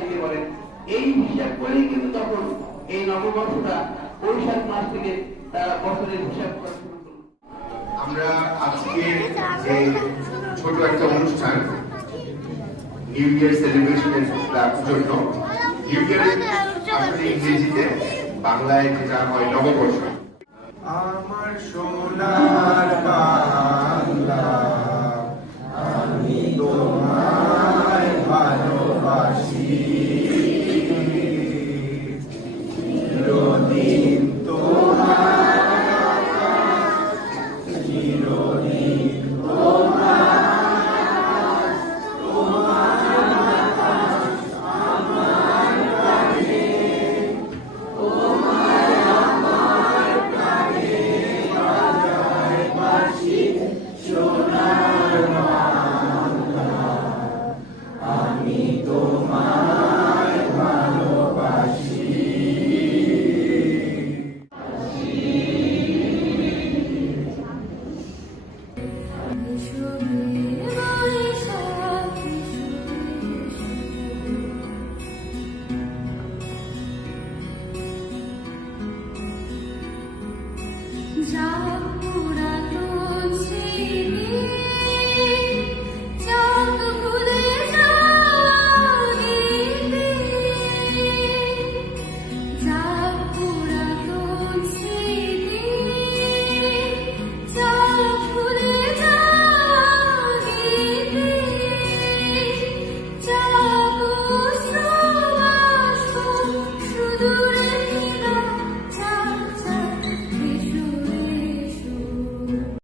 দিকে বলেন। এই হিসাব করেই কিন্তু তখন এই নববর্ষটা বৈশাখ মাস থেকে বছরের হিসাব করা শুরু করলো। আমরা আজকে যে ছোট একটা অনুষ্ঠান নিউ ইয়ার সেলিব্রেশনের জন্য, নিউ ইয়ার আসলে ইংরেজিতে, বাংলায় যেটা হয় নববর্ষ। আমার সোনার বাংলা।